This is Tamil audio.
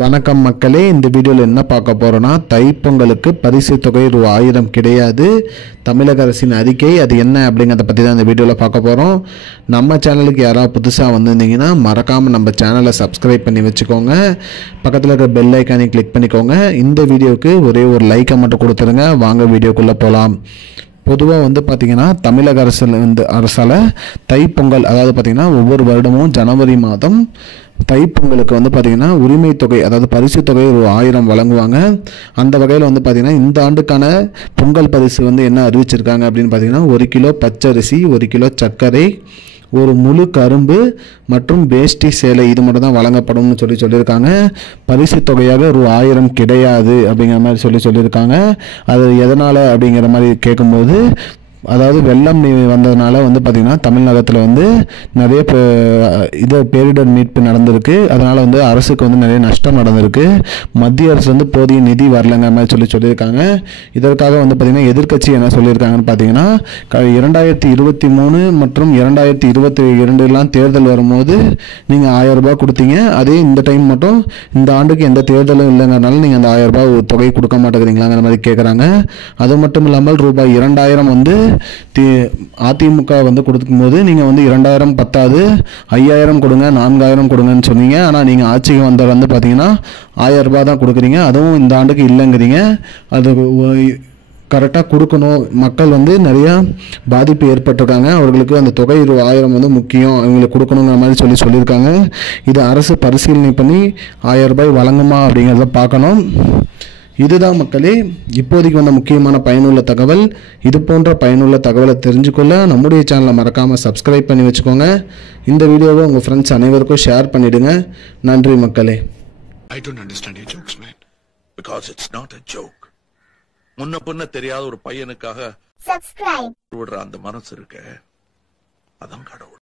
வணக்கம் மக்களே, இந்த வீடியோவில் என்ன பார்க்க போகிறோன்னா, தைப்பொங்கலுக்கு பரிசு தொகை ரூ.1000 கிடையாது. தமிழக அரசின் அறிக்கை அது என்ன அப்படிங்கிறத பற்றி தான் இந்த வீடியோவில் பார்க்க போகிறோம். நம்ம சேனலுக்கு யாராவது புதுசாக வந்திருந்தீங்கன்னா மறக்காமல் நம்ம சேனலை சப்ஸ்கிரைப் பண்ணி வச்சுக்கோங்க. பக்கத்தில் இருக்கிற பெல் ஐக்கானை கிளிக் பண்ணிக்கோங்க. இந்த வீடியோவுக்கு ஒரே ஒரு லைக்கை மட்டும் கொடுத்துருங்க. வாங்க வீடியோக்குள்ளே போகலாம். பொதுவாக பார்த்திங்கன்னா தமிழக அரசால் தைப்பொங்கல், அதாவது பார்த்திங்கன்னா ஒவ்வொரு வருடமும் ஜனவரி மாதம் தைப்பொங்கலுக்கு பார்த்திங்கன்னா உரிமை தொகை, அதாவது பரிசு தொகை ரூ.1000 வழங்குவாங்க. அந்த வகையில் பார்த்திங்கன்னா இந்த ஆண்டுக்கான பொங்கல் பரிசு என்ன அறிவிச்சிருக்காங்க அப்படின்னு பார்த்திங்கன்னா 1 கிலோ பச்சரிசி, 1 கிலோ சர்க்கரை, ஒரு முழு கரும்பு மற்றும் வேஷ்டி சேலை, இது மட்டும் தான் வழங்கப்படும்னு சொல்லியிருக்காங்க. பரிசு தொகையாக ரூ.1000 கிடையாது அப்படிங்கிற மாதிரி சொல்லியிருக்காங்க. அது எதனால் அப்படிங்கிற மாதிரி கேட்கும்போது, அதாவது வெள்ளம் வந்ததுனால பார்த்திங்கன்னா தமிழ்நாட்டில் நிறைய பேரிடர் மீட்பு நடந்திருக்கு. அதனால் அரசுக்கு நிறைய நஷ்டம் நடந்திருக்கு. மத்திய அரசு போதிய நிதி வரலங்கிற மாதிரி சொல்லியிருக்காங்க. இதற்காக பார்த்திங்கன்னா எதிர்க்கட்சி என்ன சொல்லியிருக்காங்கன்னு பார்த்தீங்கன்னா, 2023 மற்றும் 2022 தேர்தல் வரும்போது நீங்கள் 1000 ரூபாய் கொடுத்தீங்க, அதே இந்த டைம் மட்டும் இந்த ஆண்டுக்கு எந்த தேர்தலும் இல்லைங்கிறனால நீங்கள் அந்த 1000 ரூபாய் தொகை கொடுக்க மாட்டேங்கிறீங்களாங்கிற மாதிரி கேட்குறாங்க. அது மட்டும் இல்லாமல் ரூபாய் 2000 அதிமுக கொடுக்கும்போது நீங்கள் 2000 பத்தாது, 5000 கொடுங்க, 4000 கொடுங்கன்னு சொன்னீங்க. ஆனால் நீங்கள் ஆட்சிக்கு வந்த பார்த்தீங்கன்னா 1000 ரூபாய் தான் கொடுக்குறீங்க. அதுவும் இந்த ஆண்டுக்கு இல்லைங்கிறீங்க. அது கரெக்டாக கொடுக்கணும். மக்கள் நிறையா பாதிப்பு ஏற்பட்டிருக்காங்க. அவர்களுக்கு அந்த தொகை 1000 முக்கியம், அவங்களுக்கு கொடுக்கணுங்கிற மாதிரி சொல்லியிருக்காங்க. இது அரசு பரிசீலனை பண்ணி 1000 ரூபாய் வழங்குமா அப்படிங்கிறத பார்க்கணும். இதுதான் மக்களே இப்போதைக்கு முக்கியமான பயனுள்ள தகவல். இது போன்ற பயனுள்ள தகவலை தெரிஞ்சுக்கொள்ள நம்முடைய சேனலை மறக்காமல் சப்ஸ்கிரைப் பண்ணி வச்சுக்கோங்க. இந்த வீடியோவை உங்கள் ஃப்ரெண்ட்ஸ் அனைவருக்கும் ஷேர் பண்ணிவிடுங்க. நன்றி மக்களே. I don't understand your jokes, man. Because it's not a joke. முன்ன பின்ன தெரியாத ஒரு பையனுக்காக சப்ஸ்கிரைப் விடுற அந்த மனசு இருக்க, அதான் கடவுள்.